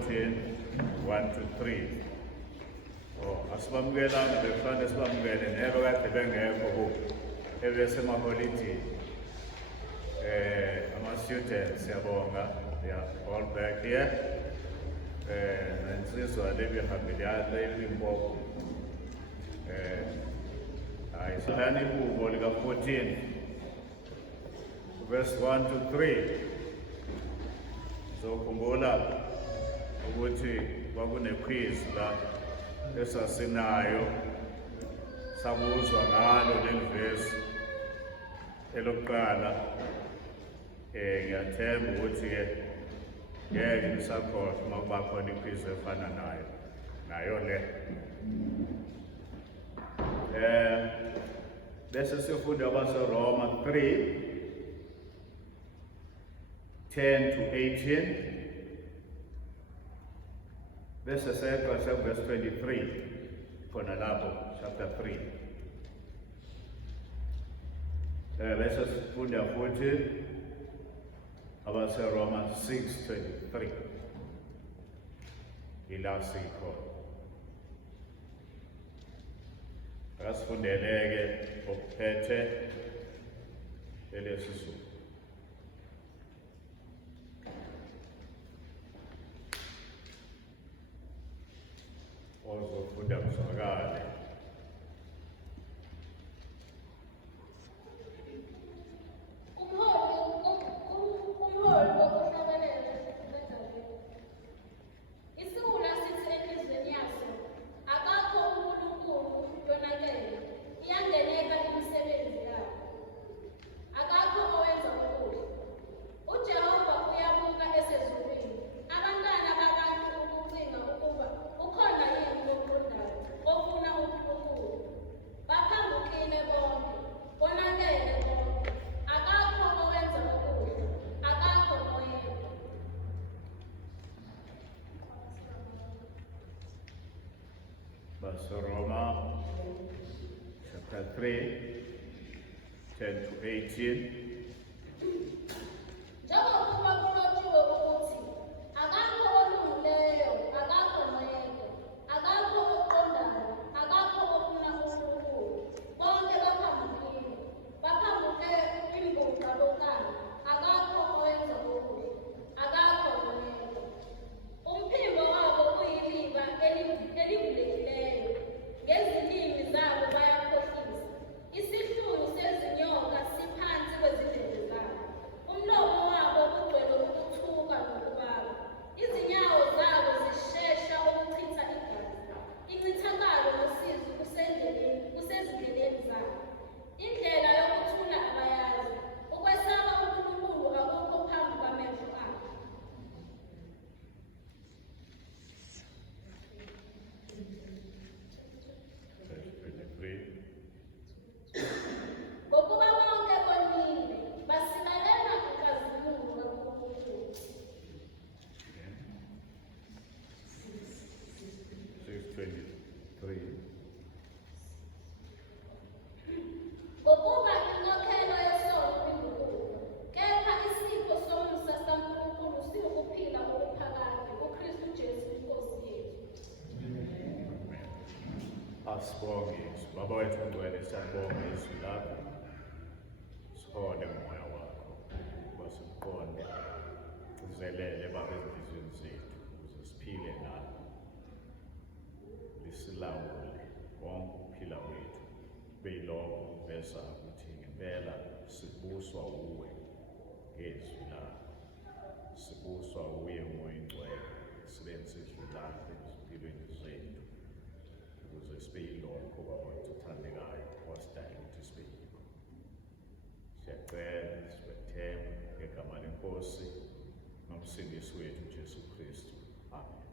14, 1 to 3. Asibamukelanga bekufanele sibamukele nebe kade bengekho ebesemaholidini. Ama-students siyabonga, they are all back here. Nensizwa lebihambile Limpopo. Ayisani ibubo lika 14, verse 1 to 3. Zokhumbula ukuthi kwakune-quiz la esasinayo sabuzwa ngalo leli verse elokuqala. Ngiyathemba ukuthi-ke ngeke nisakhohlwa uma kuba khona i-quiz efana nayo le. Bese sifunda abaseRoma 3, 10 to 18. Bese seqasha verse 23 khona lapho, chapter 3. Bese sifunda futhi abaseRoma 6:23. Ila sikho. Asifundeleke okuphethe elesisuku. Ozofunda kuzwakale. Roma chapter 3, 10 to 18. Asibonge Baba wethu ongcwele, siyabonga izwi lakho, sihole umoya wakho ukuba siqonde uzelele Baba ezinhliziyweni zethu ukuze siphile ngalo, lisilawule konke ukuphila kwethu kube yilokho uveza ukuthi ngempela sibuswa uwe ngezwi lakho, sibuswa uye umoya ongcwele, sibenzise izwi lakho ezimpilweni zethu ukuze sibe yilokho Baba wethu othandekayo wasidala ukuthi sibe yikho. Siyacela sibethemba ngegama leNkosi nomsindisi wethu Jesu Kristu. Amen.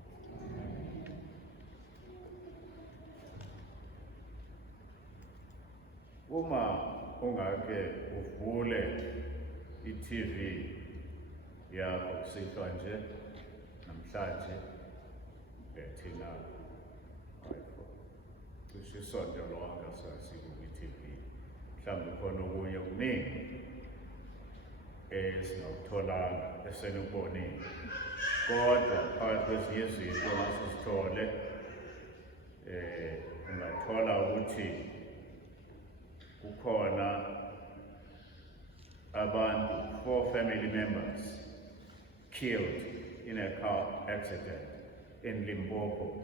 Uma ungake uvule i-TV yakho kusihlwa nje namhlanje thina cishe isonto lonke sasibuka i-TV, mhlawumbe khona okunye okuningi esinokutholanga esenubonile, kodwa phakathi kwezinye izinto masizithole ungathola ukuthi kukhona abantu 4 family members killed in a car accident in Limpopo.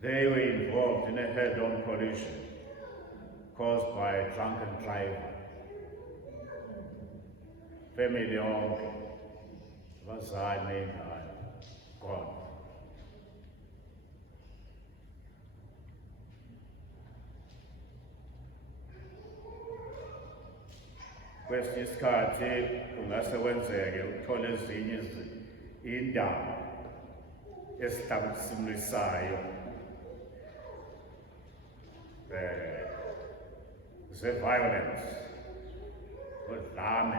They were involved in a head-on collision caused by a drunken driver. Family yonke, abazali ney'ngane, gone. Kwesinye isikhathi kungase kwenzeke uthole ezinye indaba esihlakusimulisayo ze-violence, udlame,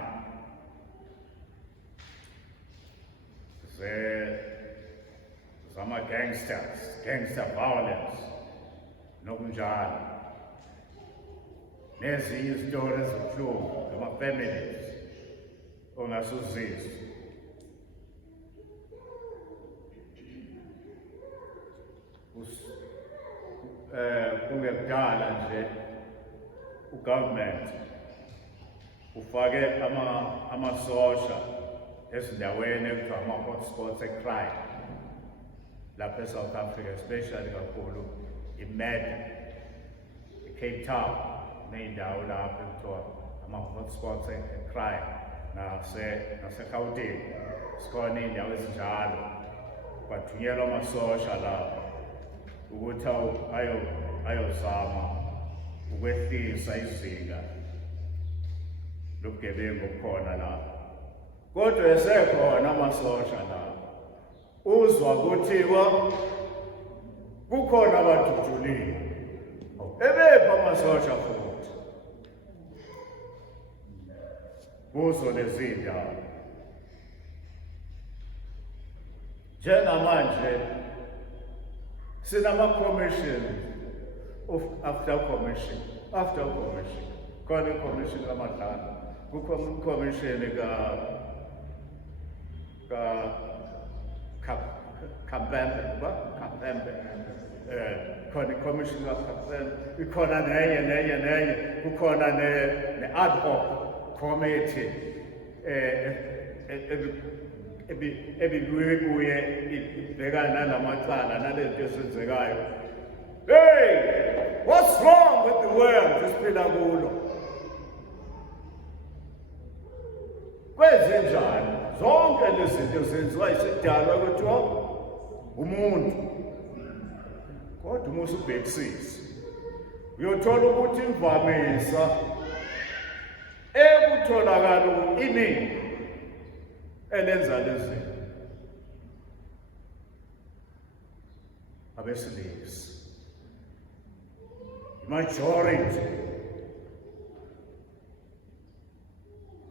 gangster violence, nokunjalo. Nezinye izitori ezibuhlungu ngama-families ongasuzizwa. Kungekudala nje ugovernment ufake amasosha ezindaweni ekuthiwa ama-hotspots e-crime lapha eSouth Africa, especially kakhulu iMeda, iCape Town, ney'ndawo lapho ekuthiwa ama-hotspots e-crime, naseGauteng sikhona iy'ndawo ezinjalo. Kwathunyelwa amasosha lapho ukuthi ayozama ukwehlisa izinga lobugebengu obukhona lapho. Kodwa esekhona amasosha lapho, uzwa kuthiwa kukhona abaduduliwe. Ebephi amasosha futhi kuzo lezi ndawo? Njengamanje sinama-commission after commission. Khona i-commission kaMadlala, kukho i-commission Kapembe, khona i-commission kaKapembe, ikhona nenye, kukhona ne-ad hoc committee ebibuye ibhekana nalamacala nalento esenzekayo. Hey, what's wrong with the world esiphila kulo? Kwenzenjani zonke lezi zinto zenziwa isidalwa kuthiwa umuntu? Kodwa uma usubhekisisa uyothola ukuthi imvamisa ekutholakala iningi elenza lezi abesilisa, majority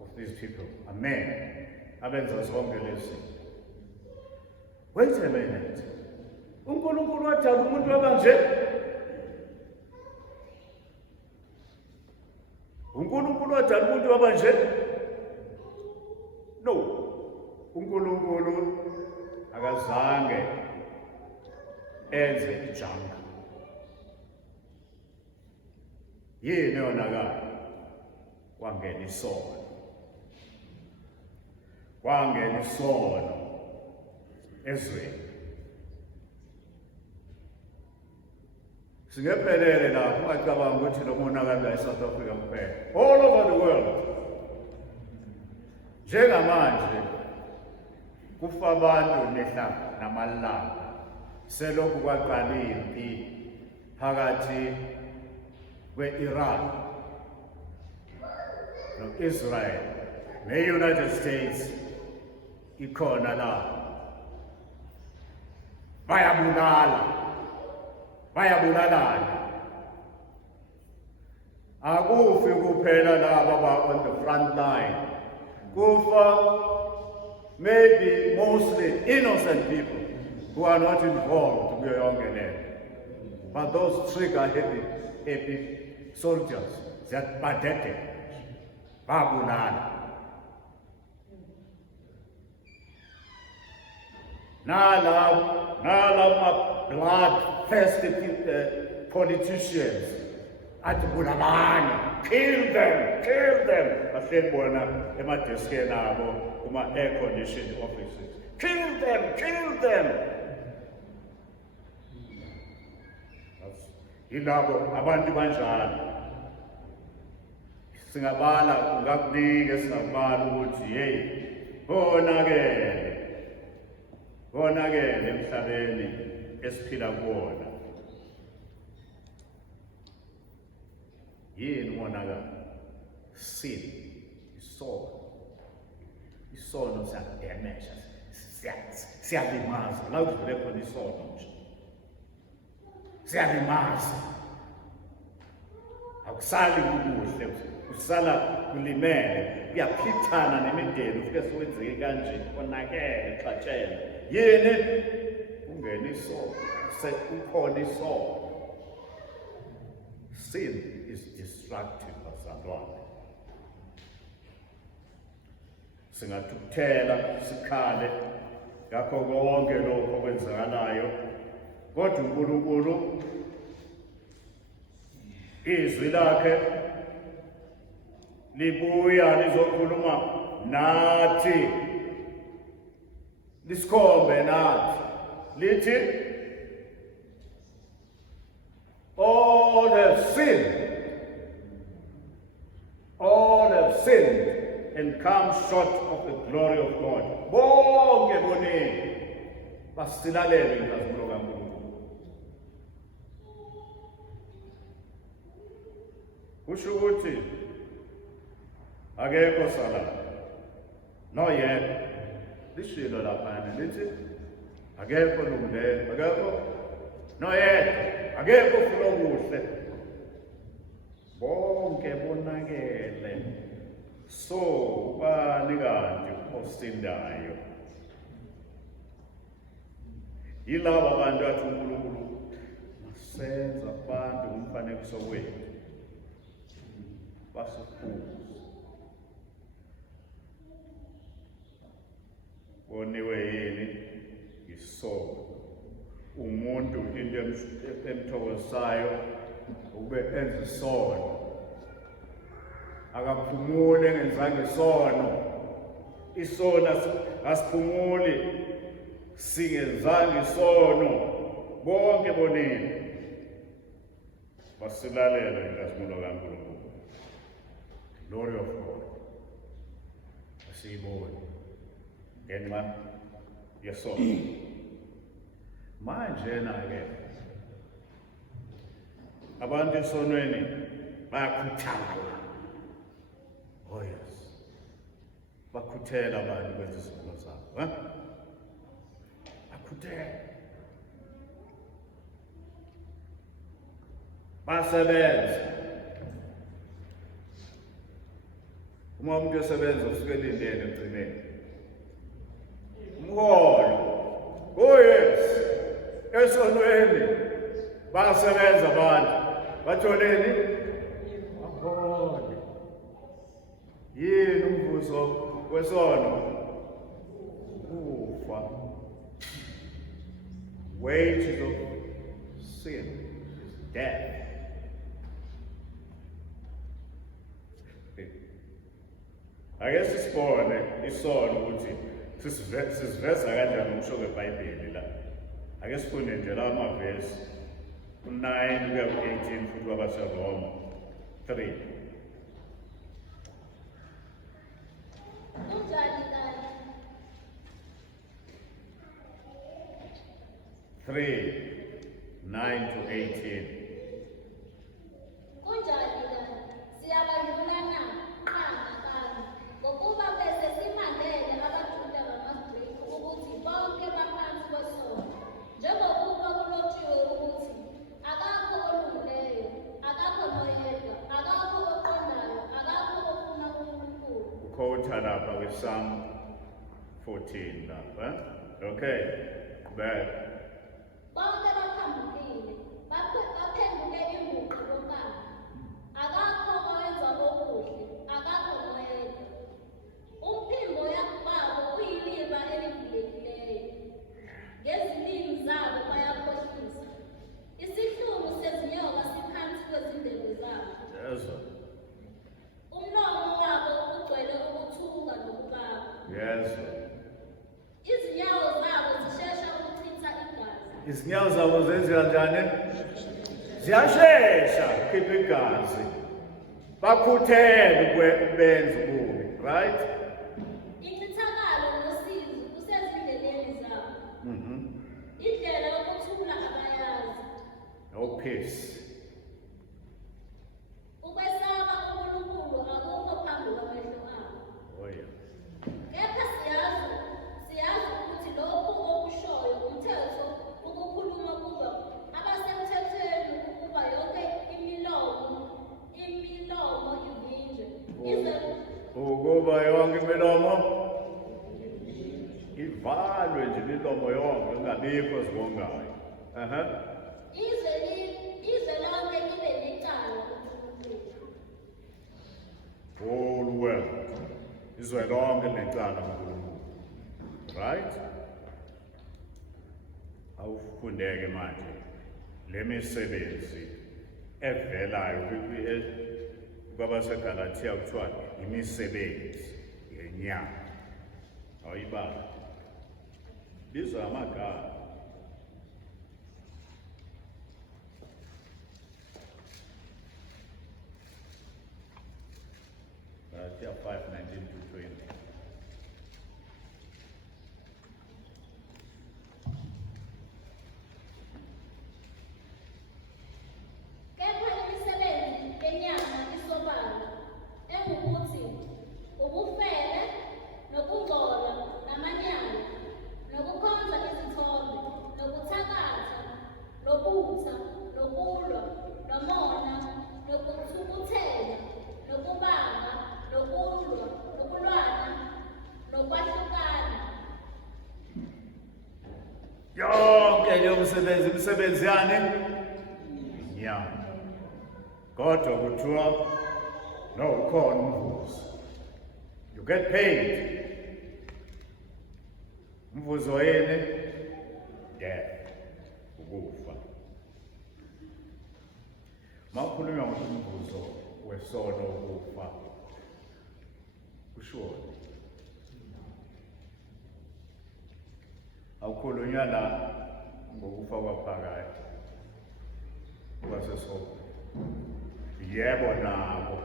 of these people are men abenza zonke lezi. Wait a minute, uNkulunkulu wadala umuntu abanje? uNkulunkulu wadala umuntu abanje? No, uNkulunkulu akazange enze ijanga. Yini yonakala? Kwangena isono ezweni. Singephelele lapho ungacabanga ukuthi lo monakalo eSouth Africa kuphela, all over the world. Njengamanje kufa abantu mihla namalanga selokhu kwaqala impi phakathi kwe-Iran no-Israel ne-United States ikhona la. Bayabulalana. Akufi kuphela laba on the front line. Kufa maybe mostly innocent people who are not involved kuyo yonke lento. But those trigger happy soldiers ziyabadede babulala. Nala bloodthirsty politicians athi bulalani, kill them. Bahleli bona emadeskeni abo kuma-air conditioned offices. Kill them. Yilabo abantu banjalo. Singabala ungakunika singabala ukuthi hey konakele emhlabeni esiphila kuwona. Yini umonakalo? Sin, isono siyadamage, siyalimaza. La kudlule khona isono nje siyalimaza, akusali kukuhle, usala kulimele, kuyaphithana nemindeni, ufike sekwenzeke kanje, konakele, xatshela. Yini? Ungena isono, ukhona isono. Sin is destructive, bazalwane. Singathukuthela, sikhale ngakho konke lokho okwenzakalayo, kodwa uNkulunkulu izwi lakhe libuya lizokhuluma nathi, lisikhombe nathi, lithi all have sinned and come short of the glory of God. Bonke bonini basilalele inkazimulo kaNkulunkulu. Kusho ukuthi akekho salayo, noyedwa. Lishilo laphana lithi akekho olungileyo, akekho noyedwa, akekho ofuna okuhle. Bonke bonakele. So ubani kanti osindayo? Yilabo abantu athi uNkulunkulu masenza abantu umfanekiso wethu basiphuze. Boniwe yini isono? Umuntu into emthokozisayo ube enza isono, akaphumule engenzanga isono. Isono asiphumuli singenzanga isono. Bonke bonini basilalela inkazimulo kaNkulunkulu. Glory of God asiyiboni ngenxa yesono. Manje-ke abantu esonweni bayakhuthala. Oh yes, bakhuthela abantu kwenza isono sabo, bakhuthela, basebenza. Uma umuntu esebenza usuke elindele emgcineni umholo. Oh yes, esonweni basebenza abantu, batholeni? Bahole. Yini umvuzo wesono? Ukufa. Wages of sin is death. Ake sisibone isono ukuthi sisiveza kanjani ukusho kweBhayibheli la. Ake sifunde nje lawa amavesi 9 kuya ku-18 futhi kwabaseRoma 3. Kunjani kanti? 3, 9 to 18. Kunjani kanti? Siyabandlula na? Qanda kanti. Ngokuba bese simangele abaJuda bamaGrikhi ukuthi bonke baphansi kwesono. Njengokuba kulotshiwe ukuthi akakho olungileyo, akakho noyedwa, akakho oqondayo, akakho ofuna uNkulunkulu. Quote lapha kwiPsalm 14 lapha. Okay, back. Bonke baphambukile, baphenduke inguqu yonkana. izinyawo zabo zenze kanjani? Ziyashesha khipha igazi, bakhuthele benze ububi, right? Incithakalo nosizi kusezindleleni zabo. Indlela yokuthula abayazi. No peace. Ukwesaba uNkulunkulu akukho phambi kwamehlo abo. Oh yeah. Kepha siyazi ukuthi lokhu okushoyo umthetho ukukhuluma kuba abasemthethweni ukuba yonke imilomo ivinjwe. Ukuba yonke imilomo ivalwe nje, imilomo yonke ingabikho zibongayo. Izwe lonke libe necala kuNkulunkulu. Whole world, izwe lonke necala kuNkulunkulu, right? Awufundeke manje le misebenzi evelayo kwabaseGalatia kuthiwa imisebenzi yenyama. Awuyibala, bizwa amagama. Galatia 5:19-20. Kepha imisebenzi yenyama isobala, engukuthi ubufebe, nokungcola, namanyala, nokukhonza izithombe, nokuthakatha, nobutha, nokulwa, nomona, nokuthukuthela, nokubanga, nokulwana, nokwahlukana. Yonke leyo imisebenzi yani? Inyama. Kodwa kuthiwa no, ukhona umvuzo. You get paid. Umvuzo yini? Death, ukufa. Makhulunywa ngomvuzo wesono ukufa, kushoni. Awukhulunywa la ngokufa kwaphakathi kwasesono. Yebo nabo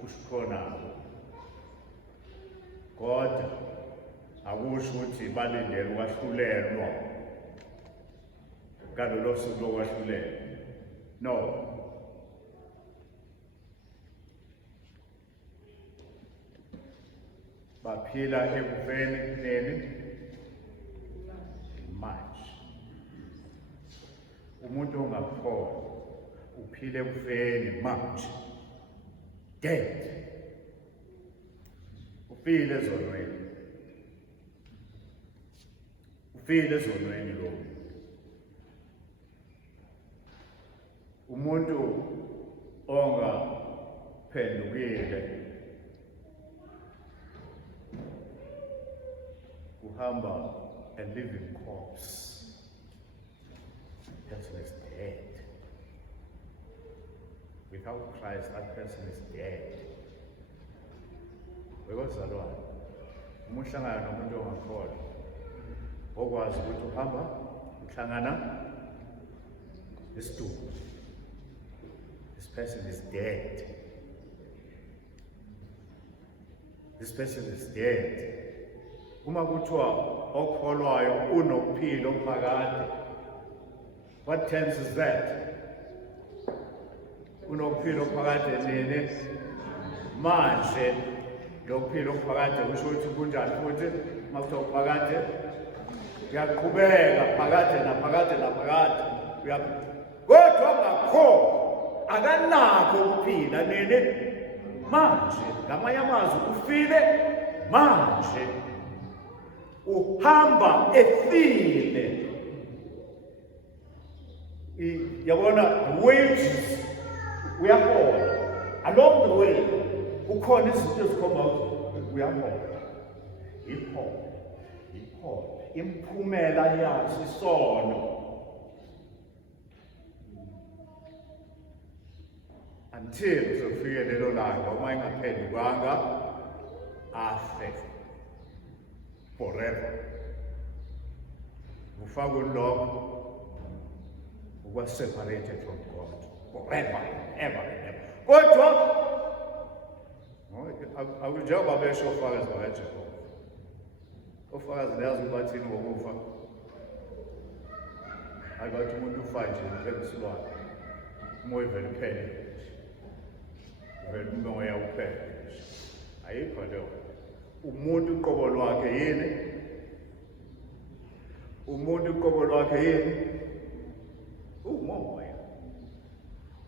kushonabo, kodwa akusho ukuthi balindele ukwahlulelwa ngalolo suku lokwahlulela. No. Baphila ekufeni nini? Manje. Umuntu ongakholwa uphile ekufeni manje. Dead. Ufile ezonweni. Ufile ezonweni lo. Umuntu ongaphendukile uhamba a living corpse. That person is dead. Without Christ, that person is dead. Wekozalwane, uma uhlangana nomuntu ongakholwa, okwazi ukuthi uhamba uhlangana nesitulo. This person is dead. This person is dead. Uma kuthiwa okholwayo unokuphila ophakade, what tense is that? Unokuphila ophakade nini? Manje lokuphila ophakade kusho ukuthi kunjani futhi makuthiwa ophakade uyaqhubeka phakade naphakade naphakade. Kodwa ngakho akanakho ukuphila nini? Manje. Ngamanye amazwi ufile manje. Uhamba efile. Yabona, wages uyahola. Along the way kukhona izinto ezikhomba uyahola. Ihola imphumela yaso isono. Until uzofike lelo langa uma engaphendukanga afe forever. ufake ulokho ukwa separated from God forever and ever and ever. Kodwa akujengoba besho ofakazi bakaJehova. Ofakazi lazi ubathini ngokufa. Ayibathi umuntu ufa nje emsulwana. Umoya vele uphele. Vele umoya uphele. Ayikho leyo. Umuntu uqobo lwakhe yini? Umuntu uqobo lwakhe yini? Umoya.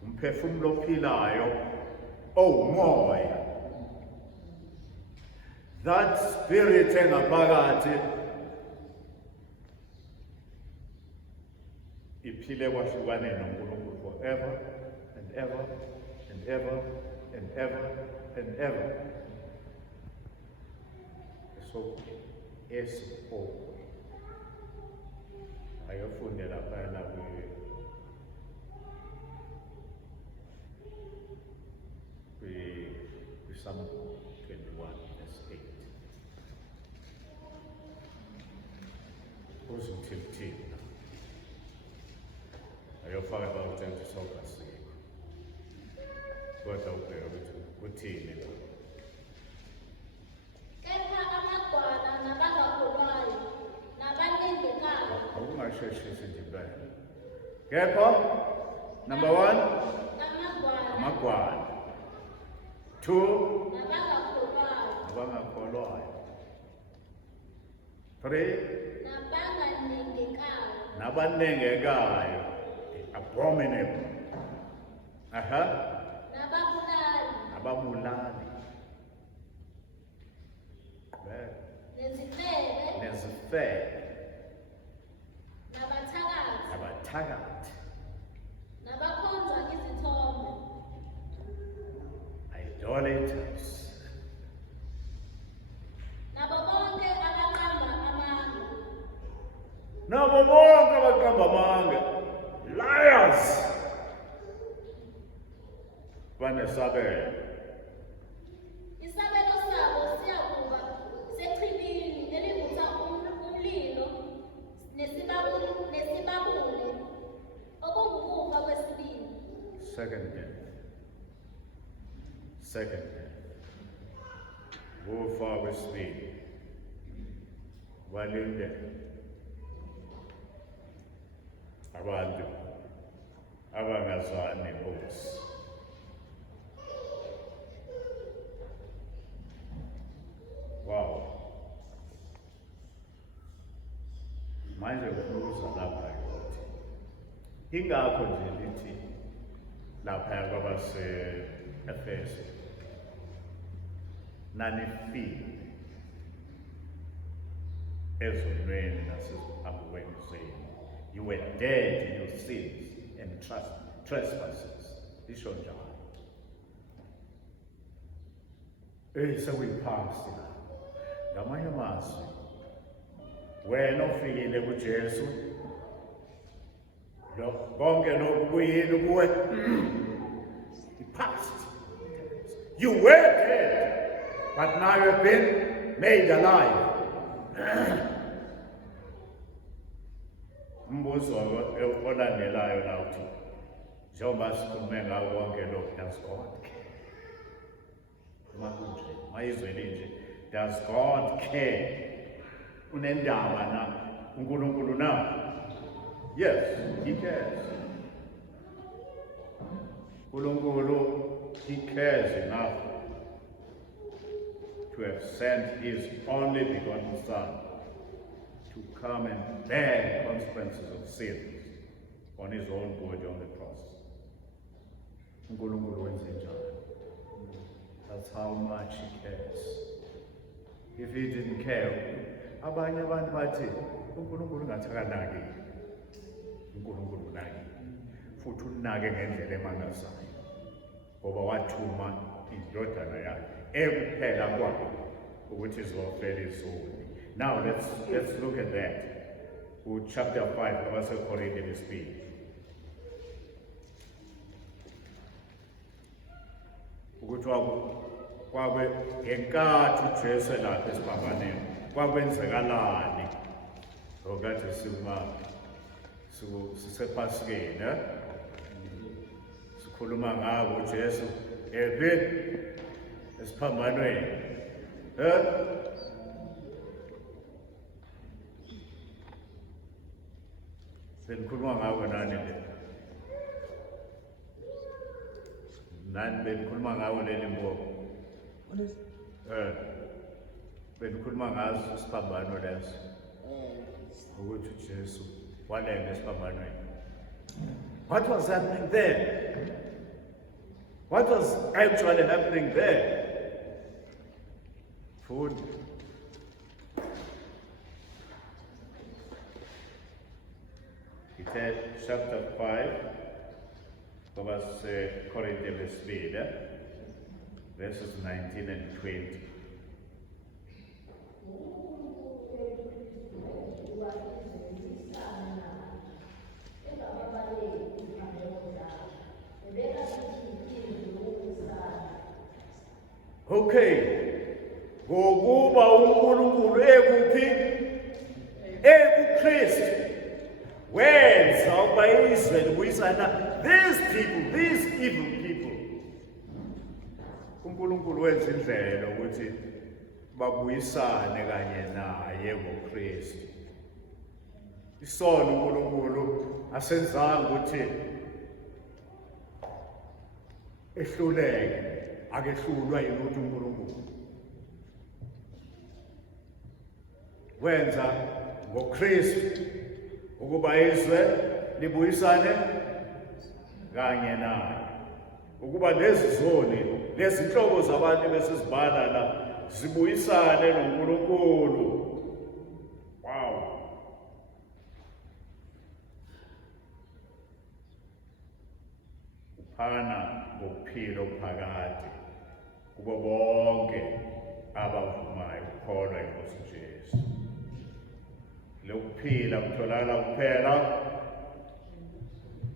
Umphefumulo ophilayo umoya. That spirit engaphakathi iphile kwahlukane noNkulunkulu forever and ever and ever and ever and ever. So S.O. ayofundela phana Psalm 21 verse 8. Uzithini ayofaka abawuthenga isokasiko kodwa ubheka ukuthi uthini la. Kepha amagwala nabangakholwayo nabanengekayo. Awungasheshisi nje impela. Kepha number 1 amagwala. 2 nabangakholwayo. 3 nabanengekayo. Abominable. Nababulali. Nezifebe. Nabathakathi. Nabakhonza izithombe. Idolaters. Nabo bonke abaqamba amanga. Liars. Banesabelo. Isabelo sabo siyakuba sechibini elivutha umlilo nesibabule okungukufa kwesibili. Second death. Kufa kwesibili. Balinde abantu abangazwani nenkosi. Wow. Manje ukuza lapha ukuthi ingakho nje lithi lapha kwabase Efeso nanifile ezonweni nasezibambweni zenu. You were dead in your sins and trespasses. Isho njalo. Sekuyiphasi la. Ngamanye amazwi wena ofikile kuJesu konke lokhu kuyini kuwe? Past. You were dead, but now you have been made alive. Umbuzo olandelayo la uthi njengoba sikhulume ngawo konke lokhu, does God care? Mayizwe linje, does God care? Unendaba na uNkulunkulu na? Yes, he cares. uNkulunkulu, he cares enough to have sent his only begotten Son to come and bear the consequences of sins on his own body on the cross. uNkulunkulu wenze njalo. That's how much he cares. If he didn't care, abanye abantu bathi uNkulunkulu ngathi akanaki. uNkulunkulu unaki. Futhi unake ngendlela emangazayo. Ngoba wathuma indodana yakhe ekuphela kwakhe ukuthi izofela izoni. Now let's look at that. Chapter 5 abaseKorinte lesibili. Ukuthi kwabe ngenkathi uJesu lapha esibambaneni kwakwenzekalani Okade sisePhasikeni, sikhuluma ngawo uJesu esiphambanweni. Benikhuluma ngawo nani le? Nani benikhuluma ngawo leli mbobo? Benikhuluma ngaso isiphambano leso. Ukuthi uJesu walenga esiphambanweni. What was happening there? What was actually happening there? Food. Chapter 5, verse Corinthians 3, verses 19 and 20. Okay, ngokuba uNkulunkulu ekuphi? EkuKristu. Wenza ukuba izwe libuyisana these evil people. uNkulunkulu wenza indlela ukuthi babuyisane kanye naye ngoKristu. Isono uNkulunkulu asenzanga ukuthi ehluleke, akehlulwa yilutho uNkulunkulu. Wenza ngoKristu ukuba izwe libuyisane kanye naye, ukuba lezi zoni, lezi nhlobo zabantu besizibhala la zibuyisane noNkulunkulu. Wow. Uphana ngokuphila okuphakade kubo bonke abavumayo ukukholwa eNkosi Jesu. Lokuphila kutholakala kuphela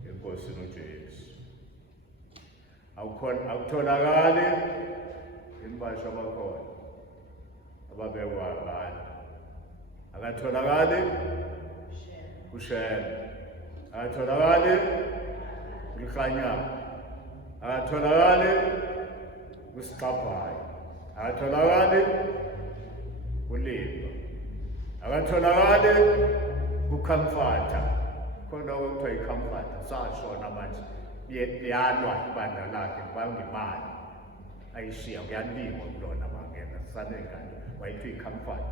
eNkosini uJesu. Awutholakali imbasha abakhona ababekwa abantu. Akatholakali kushela, akatholakali kulikhanyana, akatholakali kwisixabhayo, akatholakali kulimba, akatholakali kucomforta. Khona okuthiwa icomforta, sashona manje yalwa ibandla lakhe bangemali ayishiya, kuyalimwa kulona bangena sanengane wayithiwa icomfort.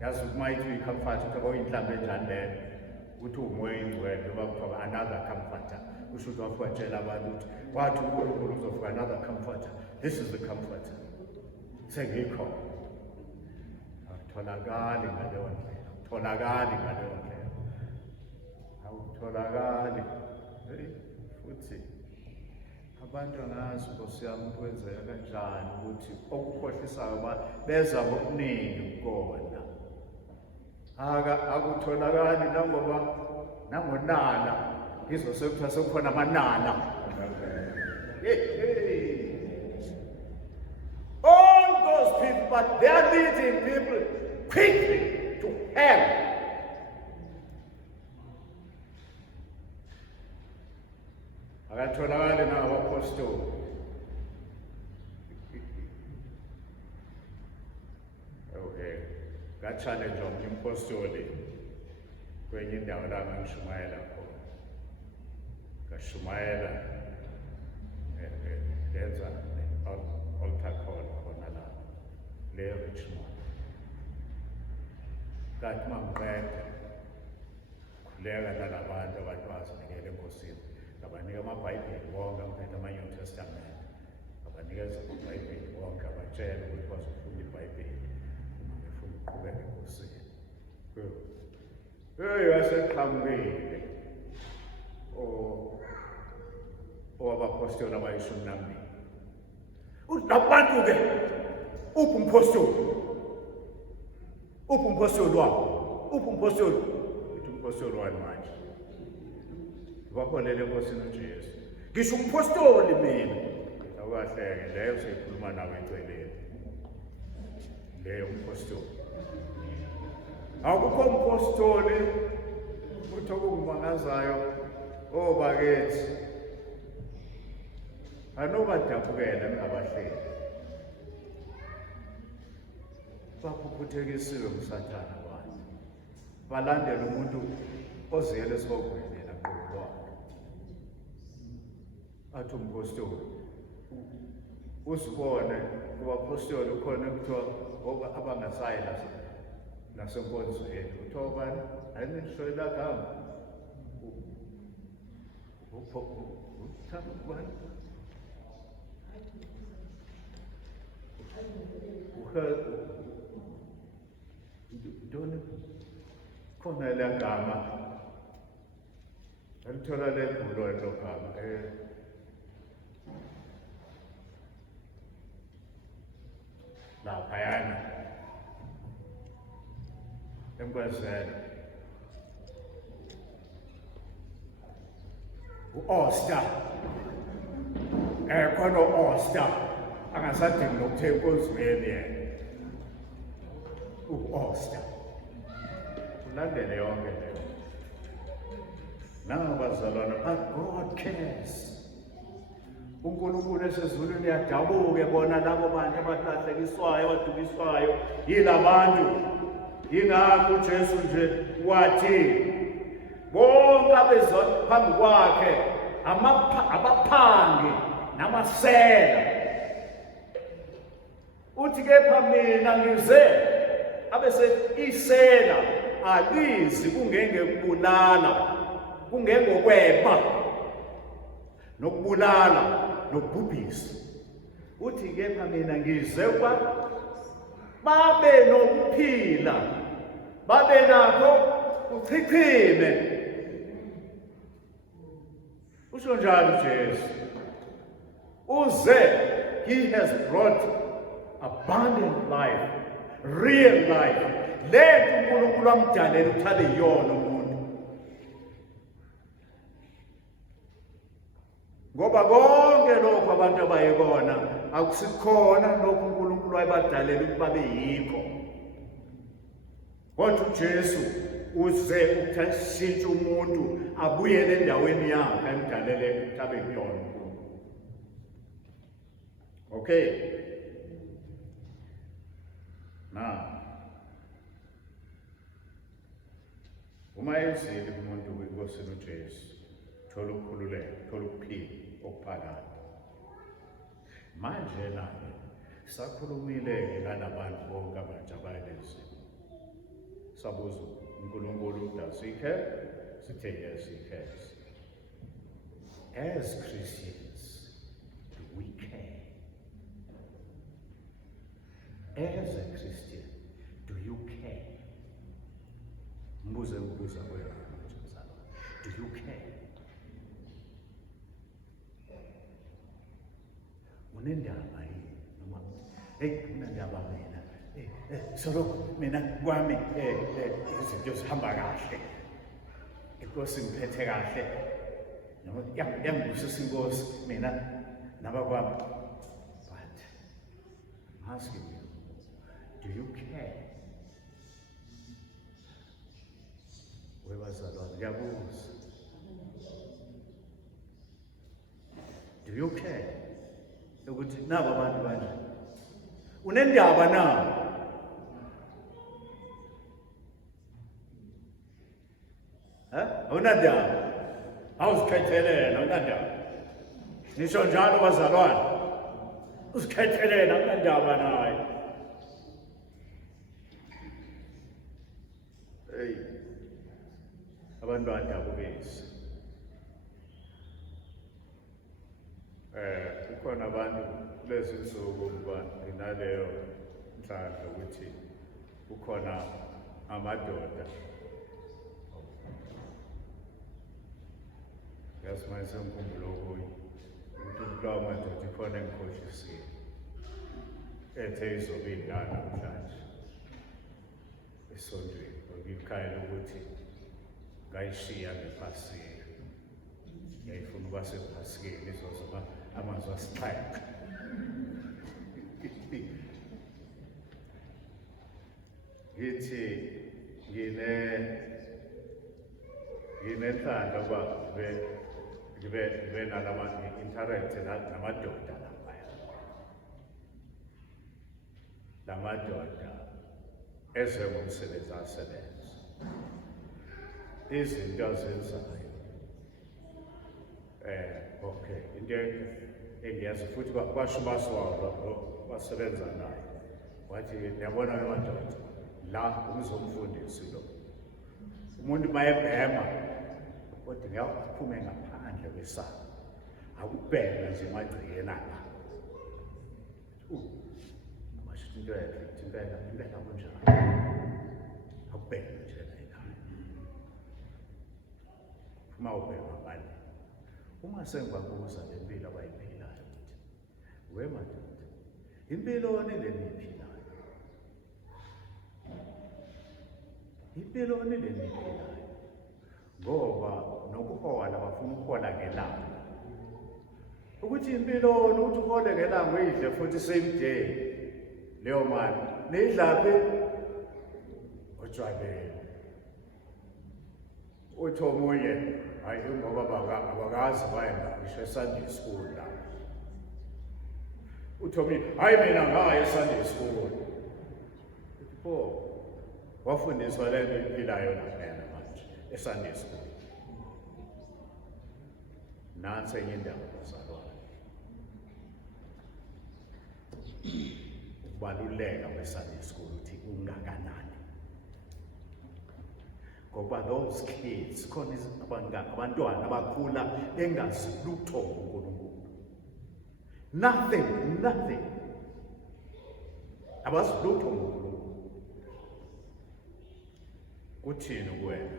Yazi ukuthi uma yithiwa icomfort kuthiwa oyinhlambe enjani leyo, ukuthi umoya ingcwele noma kuthiwa another comforter. Kusho ukuthi wafuatshela abantu ukuthi wathi uNkulunkulu uzofika another comforter. This is the comforter. Sengikho. Awutholakali ngaleyo ndlela, awutholakali ngaleyo ndlela, awutholakali. Futhi abantu angazi Nkosi yami kwenzeka kanjani ukuthi okukhohlisayo beza ngokuningi kona. Akutholakali nangonala, izwo sekuthiwa sekukhona amanala. All those people, but they are leading people quickly to hell. Akatholakali nangabapostoli. Okay, nga-challenge omnye umpostoli kwenye indawo la ngishumayela khona. Ngashumayela lenza altar call khona la le-Richmond. Kathi mangiqeda khuleka nalabantu abantu bazinikele eNkosini. Ngabanika amabhayibheli wonke, ngiphethe ama-New Testament. Ngabanikeza amabhayibheli wonke, abatshela ukuthi bazofunda ibhayibheli uma befuna ukuqhubeka eNkosini. Waseqhamukile owabapostoli abayishumi nambili. Uthi labantu-ke, uphi umpostoli? Uphi umpostoli wabo? Uphi umpostoli? Uthi umpostoli wani manje? Baholele eNkosini uJesu. Ngisho umpostoli mina. Awukahleke, leyo siyikhuluma nawe entweleni. Leyo umpostoli. Akukho mpostoli futhi okungimangazayo obakithi. Anobadabukela ningabahleli. Baphuphethekisiwe usathana abantu. Balandela umuntu oziyele esogwini naqobo wakhe. Athi umpostoli usibone kubapostoli ukhona kuthiwa abangasayi nasenkonzweni. Kuthiwa bani? Ayinihloyi lagama. Ubani? Ntoni? Khona lagama. Alithola lebhulo logama. Laphayana. Emkwezela. U-Oster. Khona u-Oster. Angasadingi nokuthe enkonzweni yena. U-Oster. Ulandele yonke leyo. Nangabazalwana, but God cares. uNkulunkulu esezulwini uyadabuka ebona labo bantu abalahlekiswayo, abadukiswayo yilabantu. Yingakho uJesu nje wathi bonke abeza phambi kwakhe abaphangi namasela. Uthi kepha mina ngize abese isela alizi kungenge kubulala, kungenge kwepha nokubulala nokubhubhisa. Uthi kepha mina ngize ukuba babe nokuphila, babe nakho kuchichime. Usho njalo uJesu. Uze, he has brought abundant life, real life. Lethu uNkulunkulu amdalela ukuthi abe yona umuntu. Ngoba konke lokho abantu abayekona akusikhona lokho uNkulunkulu ayebadalela ukuthi babe yikho. Kodwa uJesu uze ukuthi ashintshe umuntu abuyele endaweni yakhe amdalele ukuthi abe kuyona. Okay. Now, uma ezile umuntu kwiNkosini uJesu, thola ukukhululeka, thola ukuphila okuphakathi. Manje naye sakhulumile ngalabantu bonke abatsha abayelezi. Sabuza uNkulunkulu does he care? Sithe yes, he cares. As Christians, do we care? As a Christian, do you care? Mbuze ukubuza wena manje. Do you care? Unendaba yini noma unendaba mina? Solo mina kwami izinto zihamba kahle. Inkosi ngiphethe kahle. Noma yangibusisa inkosi mina nabakwami. But I'm asking you, do you care? Webazalwane ngiyabuza. Do you care? Ukuthi nabo abantu banje. Unendaba na? Awunandaba. Awuzikhethelena awunandaba. Nisho njalo bazalwane. Uzikhethelena awunandaba naye. Hey. Abantu badabukisa. Kukhona abantu kulezi insuku ukuba nginaleyo nhlanhla ukuthi kukhona amadoda. Yasimanje ngikhumbula ukuthi kulawo madoda ikhona engikhohlisile. Ethe izobe ingana namhlanje. Esontweni ngikhayela ukuthi ngayishiya ngepasika. Ngiyifuna ukuba sepasikeni izozoba amazwi asixhenxe. Ngithi nginenhlanhla ukuba ngibe nalama-interact namadoda laphaya. La madoda eze ngomsebenzi asebenza. Izinto azenzayo. Okay, into engiyazi futhi kwasho uMaswawa wasebenza naye. Wathi yabona le madoda la umzomfundisi lo. Umuntu mayebhema kodwa ngiyaphume ngaphandle kwesaba. Akubheka nje emagcekeni apha. Masho into impela kunjani. Akubheka nje la ekhaya. Uma ubheka ngale. Uma sengibabuza le mpilo abayiphilayo ukuthi we madoda impilo le niphilayo. Impilo le niphilayo. Ngoba nokuhola bafuna ukuhola ngelanga. Ukuthi impilo ukuthi uhole ngelanga uyidle futhi same day. Leyo mali nidlaphi otshwaleni. Uthi omunye hayi ngoba abakazi bayena ngisho eSunday school la. Uthi omunye hayi mina ngaya eSunday school. Pho wafundiswa le nto iphilayo laphela manje eSunday school. Nansi enye indaba bazalwane. Ukubaluleka kweSunday school uthi ungakanani. Ngoba those kids khona abantwana abakhula bengazi lutho ngoNkulunkulu. Nothing. Abazi lutho ngoNkulunkulu. Kuthini kuwena?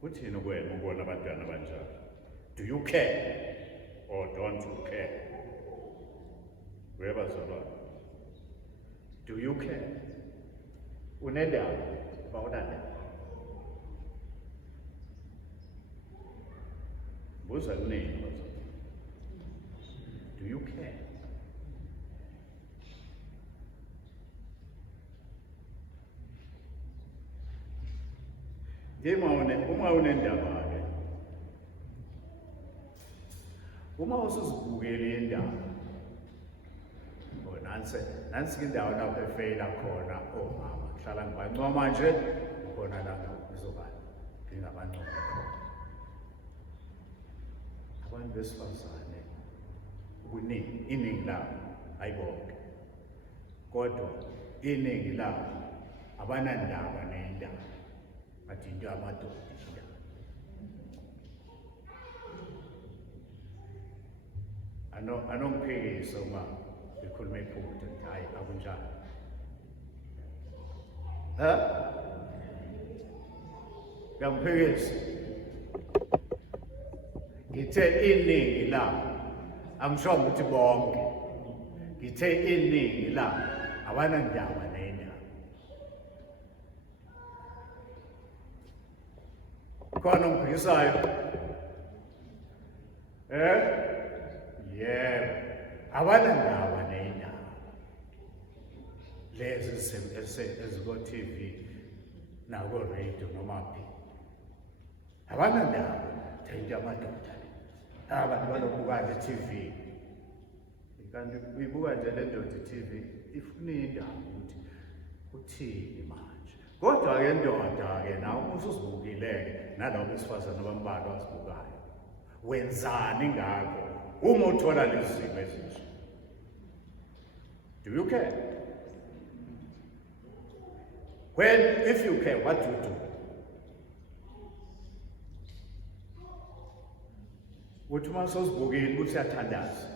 Kuthini kuwena ubona abantwana abanjalo? Do you care or don't you care? Webazalwane. Do you care? Unendaba bawunanda. Buza kunini bazalwane. Do you care? Uma unendaba ke. Uma usuzibukele indaba. Nansi indawo lapho efeyila khona omama. Hlala ngibancoma nje khona lapho ngizobala. Ngingabancoma khona. Abantu besifazane iningi labo ayibonke. Kodwa iningi labo abanandaba nendaba. Bathi into amadoda indaba. Anongiphikisa uma ngikhuluma iphutha hayi akunjalo. Ngiyaphikisa. Ngithe iningi labo angisho ukuthi bonke. Ngithe iningi labo abanandaba nendaba. Khona ongiphikisayo. Yebo. Abanandaba nendaba. Lezi eziko TV nako radio noma phi. Abanandaba into amadoda. Abantu balokubuka le TV. Kanti uyibuka nje le ndoda TV ifuna indaba ukuthi uthini manje. Kodwa ke ndoda ke nawe usuzibukileke nalabo besifazana abambalwa asibukayo. Wenzani ngakho uma uthola lezi zimo ezinje? Do you care? If you care, what do you do? Uthi uma usuzibukile ukuthi uyathandaza.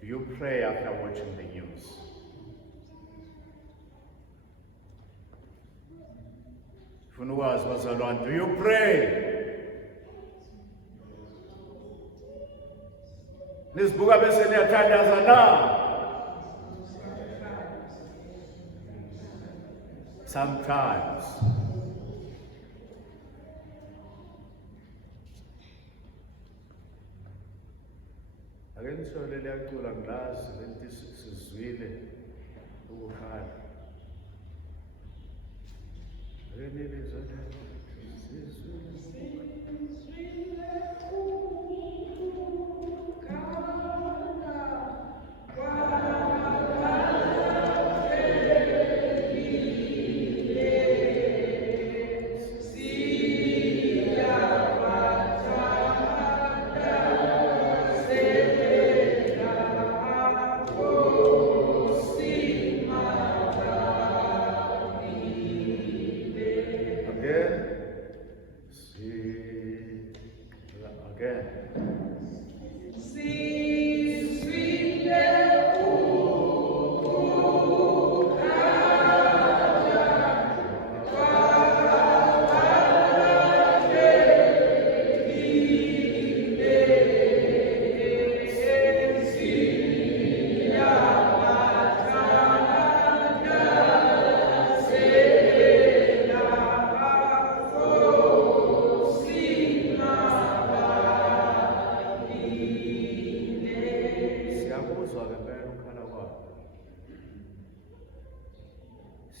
Do you pray after watching the news? Funa ukwazi bazalwane, do you pray? Nizibuka bese niyathandaza na? Sometimes. Ake nisole liyacula ngilazi lento sizwile ukukhala.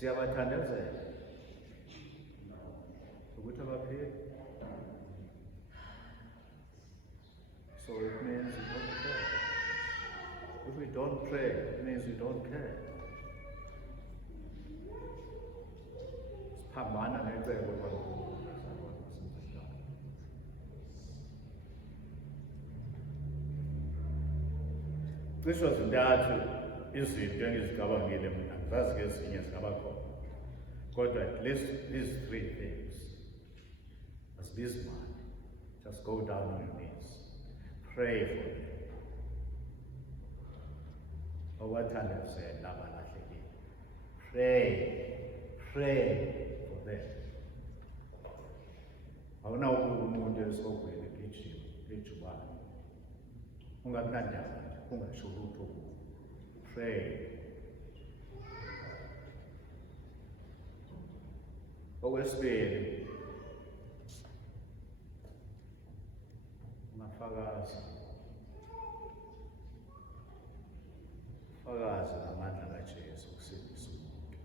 Siyabathandazela ukuthi abaphili. So it means we don't care. If we don't pray, it means we don't care. Siphambana necebo kaNkulunkulu. Cishe zintathu izinto engizicabangile mina, ngizazi ke ezinye zingaba khona. Kodwa at least these three things. Asibizi mali. Just go down on your knees. Pray for them. Obathandazela abalahlekile. Pray for them. Awunawo umuntu esikogwini lijubane. Ungakunandaba nje, ungasho lutho kubo. Pray. Okwesibili, ungafakaza ngamandla kaJesu ukusindisa umuntu.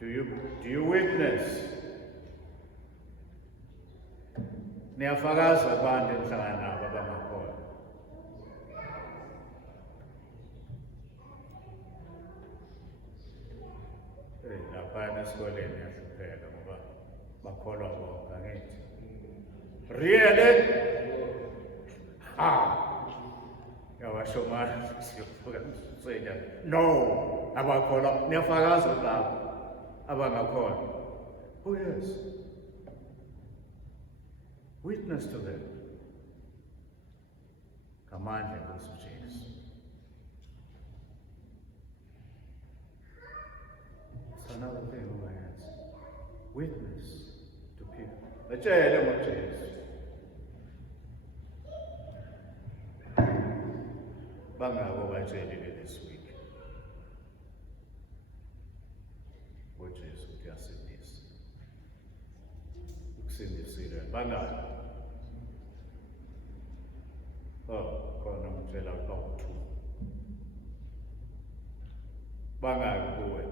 Do you witness? Niyafakaza abantu enihlangana nabo abangakholwa. Laphana esikoleni yahlupheka ngoba bakholwa bonke, angithi? Really? Yawasho manje siyovuka mswenya. No, abakholwa niyafakaza labo abangakholwa. Oh yes. Witness to them. Ngamandla kaNkosi uJesu. It's another thing over hands. Witness to people. Batshele ngoJesu. Bangako batshelile this week. ngoJesu uyasindisa. Ukusindisile. Bangako. Khona ngitshela ukuthi bangaki kuwe?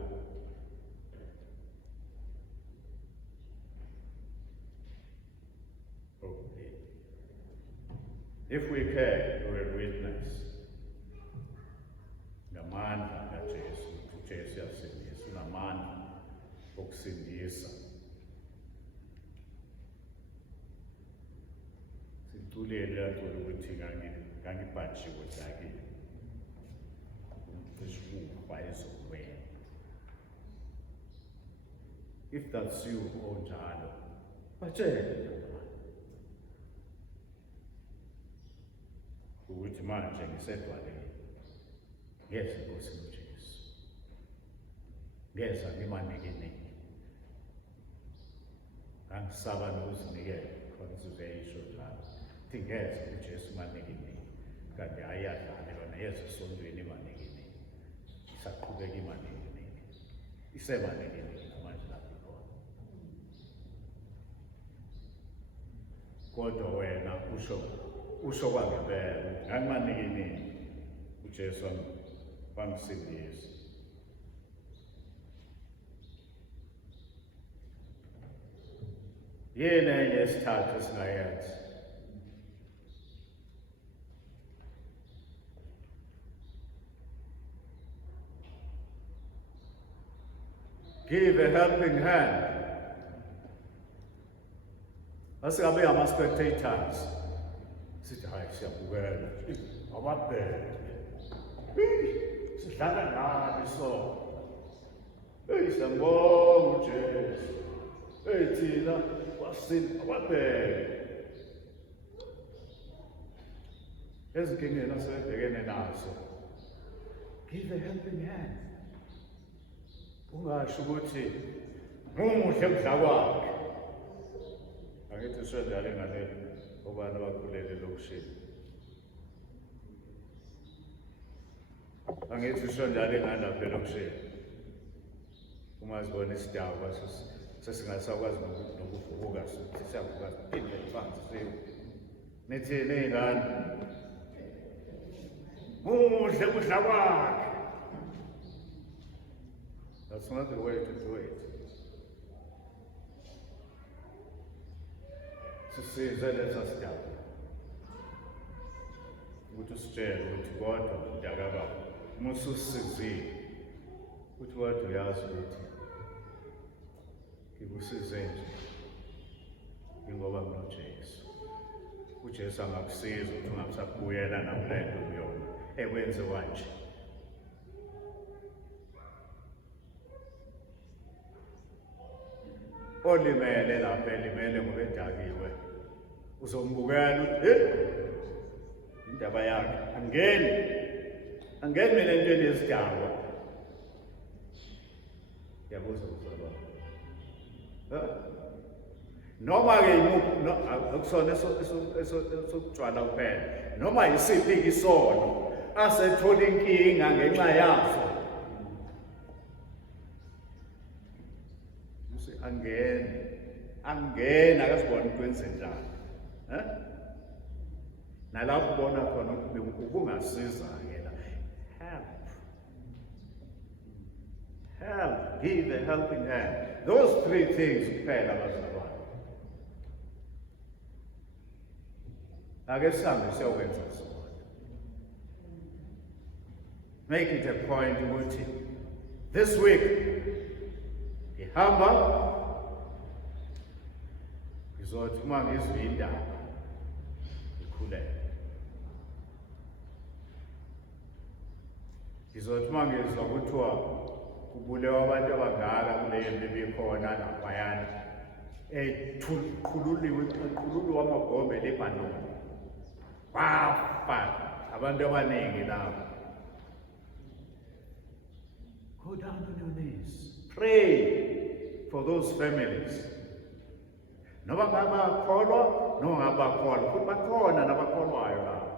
Okay. If we care, we will witness. Ngamandla kaJesu, uJesu uyasindisa, unamandla okusindisa. Situlele yacula ukuthi ngangibhajiwe sakile. Umcishuba ezokwena. If that's you, onjalo, batshele ukuthi manje ngisedwaleni. Ngeze Nkosi uJesu. Ngeza ngimanekeneke. Angisaba nokuzinikela khona sizeyisho lapho. Ngeze uJesu manekeneke. Kanti ayadlala yona yeza esontweni imanekeneke. Isaqhubeka imanekeneke. Isemanekeneke manje lapho khona. Kodwa wena usho kwangempela ngangimanekeneke uJesu wangisindisa. Yini enye esithathu esingayenza? Give a helping hand. Asingabe ama-spectators. Sithi hayi siyabukela. Ababheke. Sidlala nani so? Siyambonga uJesu. Thina wasini ababheke. Ezinkingeni asebhekene nazo. Give a helping hand. Ungasho ukuthi muhle kudla kwakhe. Angithi siyadlala ingane obani abakhulele lokushini. Angithi siyadlala ingane lapha lokushini. Uma sibona isidakwa sesingasakwazi nokuvuka siyavuka siphinde phansi siyo. Nithini ingane? Muhle kudla kwakhe. That's not the way to do it. Sisize lesa sidakwa. Ukuthi usitshele ukuthi kodwa udakaba mususizile. Ukuthi kodwa uyazi ukuthi ngikusize nje. Ingoba nginoJesu. uJesu angakusiza ukuthi ungamsabuyela nakulento kuyona ekwenze kanje. Olimele lapha elimele ngoba edakiwe uzombukela ukuthi indaba yakhe angeni mina entweni yesidakwa. Yabuza uzaba noma-ke akusona esokutshwala kuphela, noma yisiphi isono asethola inkinga ngenxa yaso, angena akasibona ukwenze njani. Nalapho ubona khona ukungasiza-ke la. Help, give a helping hand. Those three things kuphela bazalwane. Ake sihambe siyokwenza sona. Make it a point ukuthi this week ngihamba ngizothi uma ngizwe indaba ngikhuleke. Ngizothi uma ngizwa kuthiwa kubulewa abantu abangaka kule mpi bekhona naphayana qhululiwe amabhombe eLebanon, wafa abantu abaningi lapho. Go down on your knees, pray for those families. Noma ngabakholwa noma ngabakholwa futhi bakhona nabakholwayo lapho.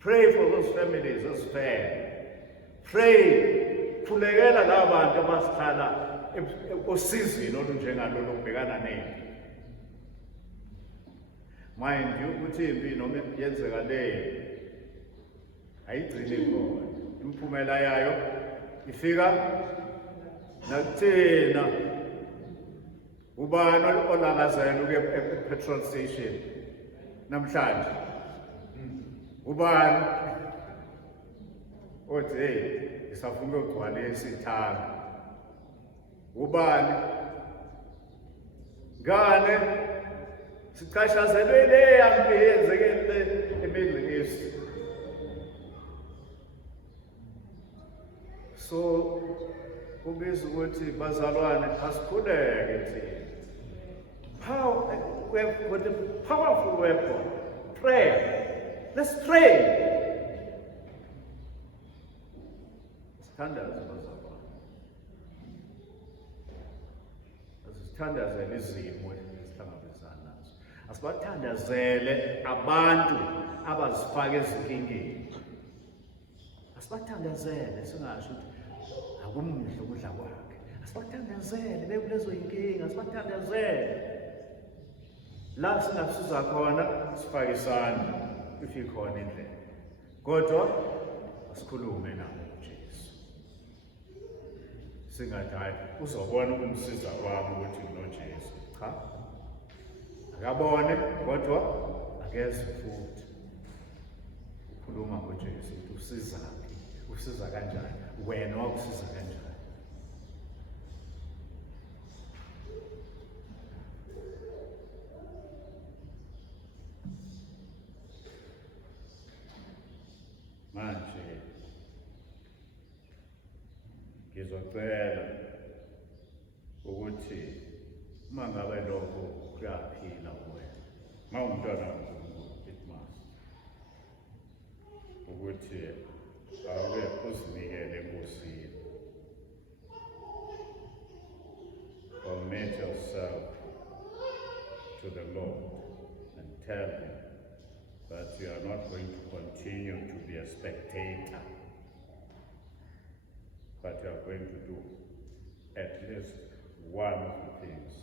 Pray for those families, those families. Pray, khulekela laba bantu abasikhala osizini olunjengalo lokubhekana nempi. Mind you, ukuthi impi noma yenzeka leyo ayigcini khona. Imiphumela yayo ifika nakuthina. Ubani olangazela uke petrol station namhlanje? Ubani othi hey isafuna ukugcwalisa ithanga? Ubani? Ngane siqashazelwe le yampi yenzekile eMiddle East. So kubizwa ukuthi bazalwane asikhuleke thina. We have got a powerful weapon, prayer. Let's pray. Sithandaze bazalwane. Asithandazele izimo esihlangabezana nazo. Asibathandazele abantu abazifaka ezinkingeni. Asibathandazele singasho ukuthi akumhle ukudla kwakhe. Asibathandazele bekulezo inkinga, asibathandazele. La singasiza khona sifake isandla if ikhona indlela. Kodwa asikhulume naye uJesu. Singathi hayi uzobona ukumsiza kwami ukuthi unoJesu. cha, akabone kodwa akezwe futhi. Ukhuluma ngoJesu ukuthi usizaphi, usiza kanjani, wena wakusiza kanjani. Manje ngizocela ukuthi uma ngabe lokho kuyaphila kuwena, uma umntwana kaNkulunkulu, it must, ukuthi awuke uzinikele eNkosini. Commit yourself to the Lord and tell Him that you are not going to continue to be a spectator, but you are going to do at least one of the things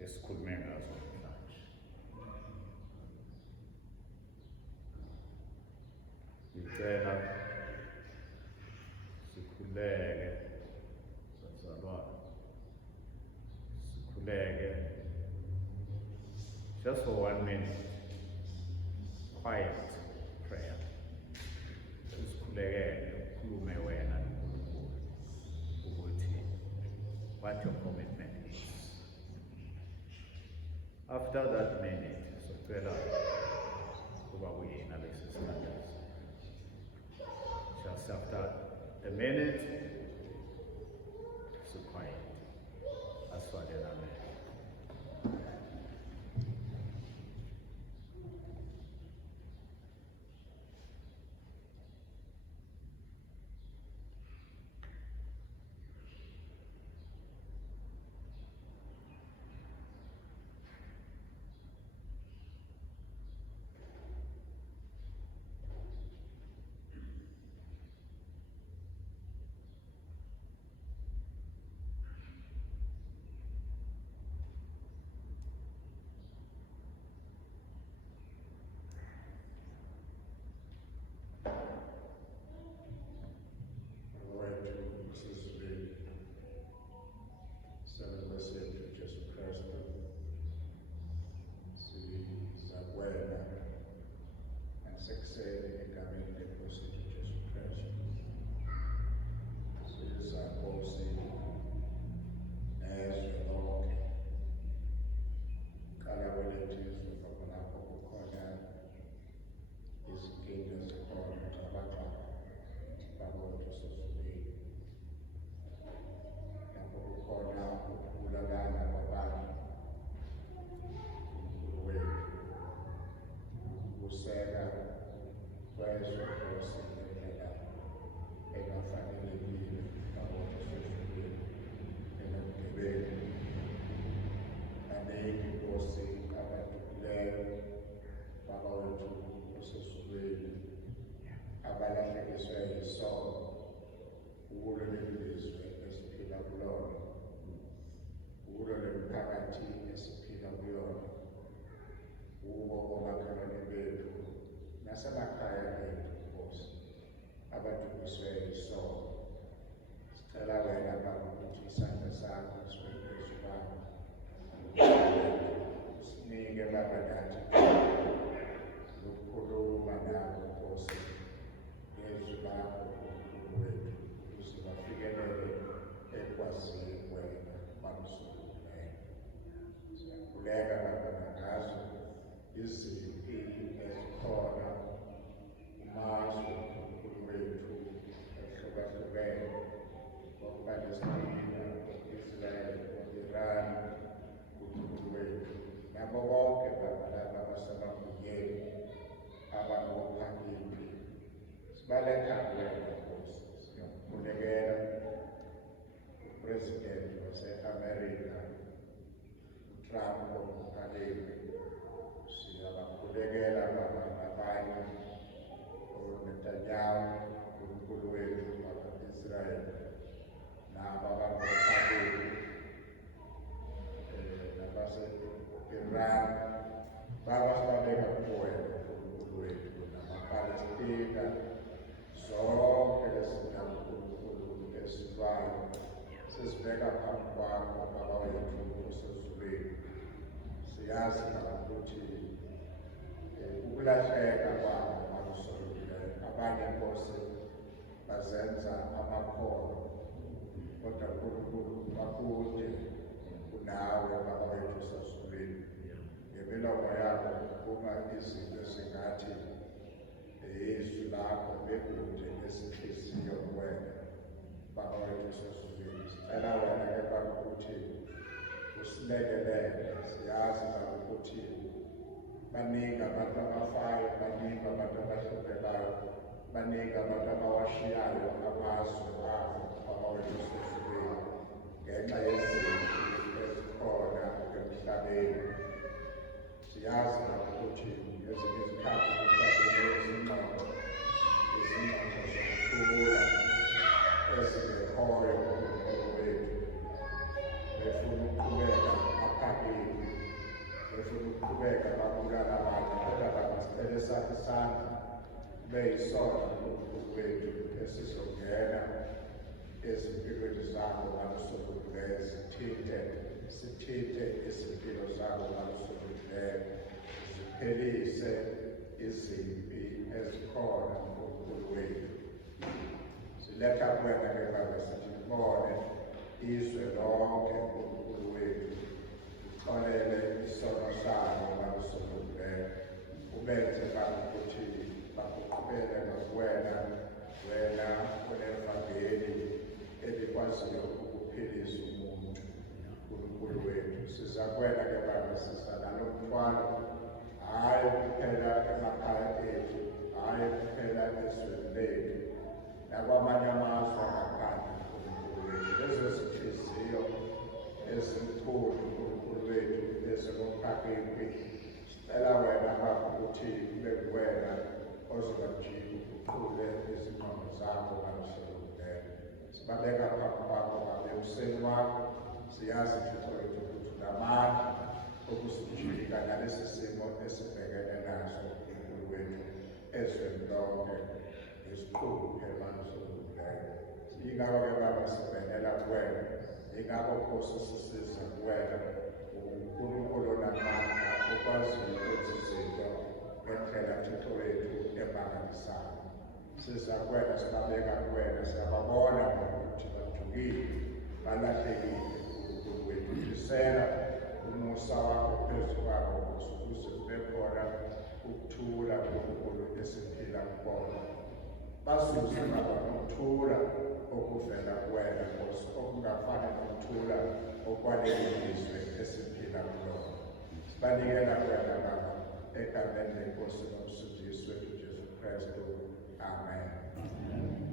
esikhulume ngazo namhlanje. Ngicela sikhuleke bazalwane, sikhuleke just for 1 minute, quiet prayer. Sikhulekele ukhulume wena noNkulunkulu ukuthi what your commitment is. After that minute, socela kuba kuyena lesi sikhathi. Just after a minute, so quiet. Asifakele amehlo. sesibheka phambi kwakho Baba wethu osezulwini. Siyazi Baba ukuthi ukulahleka kwabo akusolukileyo. Abanye Nkosi bazenza amakhono, kodwa uNkulunkulu bakude kunawe Baba wethu osezulwini. Ngemilomo yabo kuphuma izinto ezingathi izwi lakho bekude nezinhliziyo kuwena Baba wethu osezulwini. Sicela wena-ke Baba ukuthi usilekelele. Siyazi Baba ukuthi baningi abantu abafayo, baningi abantu abahluphekayo, baningi abantu abawashiyayo amazwe abo Baba wethu osezulwini ngenxa yezinto ezikhona emhlabeni. Siyazi Baba ukuthi ezinye izikhathi kuqhamuka izingxoxo zokuthula ezingekhoyo kuNkulunkulu wethu. Befuna ukuqhubeka aphakile, befuna ukuqhubeka babulala abantu, kodwa bangasicela esakhe isandla kube yisona uNkulunkulu wethu esizongena ezimpilweni zabo ngalusolukileyo, sithinte izimpilo zabo ngalusolukileyo, ziphelise izimpi ezikhona kuNkulunkulu wethu. Siletha kuwena-ke Baba sithi libone izwe lonke uNkulunkulu wethu, uxolele isono sabo ngalusolukileyo, ubenze Baba ukuthi baguqukele ngakuwena, wena unevangeli elikwaziyo ukuphilisa umuntu. uNkulunkulu wethu, siza kuwena-ke Baba, siza nalo mthwalo, hhayi kuphela emakhaya ethu, hhayi kuphela ezweni lethu, nakwamanye amazwe angaphandle uNkulunkulu wethu. Lezo zinhliziyo ezinkulu uNkulunkulu wethu ezinomphakeli, sicela wena Baba ukuthi kube nguwena ozobajika uguqule izingqondo zabo ngalusolukileyo. Sibabeka phambi kwakho Baba ebusweni wakho. Siyazi Thixo wethu ukuthi unamandla okusijika nalesi simo esibhekene naso uNkulunkulu wethu ezweni lonke nesiquphe ngalusolukileyo. Yingakho-ke Baba sibhenela kuwena, yingakho Nkosi sisiza kuwena, uNkulunkulu onamandla okwaziyo ukwenza izinto ngendlela Thixo wethu emangalisayo. Siza kuwena, sibabeka kuwena, siyababona ukuthi bajulile, balahlekile uNkulunkulu wethu. Ndisela umusa wakho phezu kwabo ukuze kube khona ukuthula uNkulunkulu esiphila kubona. Bazuze Baba nokuthula okuvela kuwena Nkosi, okungafani nokuthula okwaleli lizwe esiphila kulona. Sibanikela kuwena Baba egameni leNkosi nomsindisi wethu Jesu Kristu. Amen.